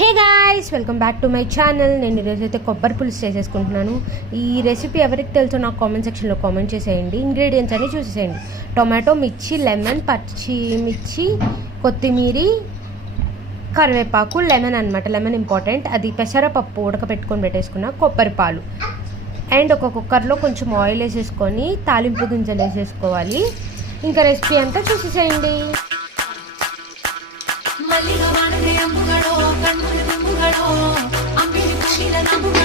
Hey guys, welcome back to my channel. నేను ఈరోజు అయితే కొబ్బరి పులుసు చేసేసుకుంటున్నాను. ఈ రెసిపీ ఎవరికి తెలుసో నాకు కామెంట్ సెక్షన్లో కామెంట్ చేసేయండి. ఇంగ్రీడియంట్స్ అన్ని చూసేసేయండి. టొమాటో, మిర్చి, లెమన్, పచ్చిమిర్చి, కొత్తిమీర, కరివేపాకు, లెమన్ అనమాట. Lemon important. అది పెసరపప్పు ఉడకపెట్టుకొని పెట్టేసుకున్న, కొబ్బరి పాలు అండ్ ఒక కుక్కర్లో కొంచెం ఆయిల్ వేసేసుకొని తాలింపు గింజలు వేసేసుకోవాలి. ఇంకా రెసిపీ అంతా చూసేసేయండి. ಮಲ್ಲಿಗ ಬಾಣದೆ ಅಂಬುಗಳೋ ಕಣ್ಣು ತುಂಬುಗಳೋ ಅಂಬಿಲಿ ಕಣ್ಣಿನ ನಂಬುಗಳು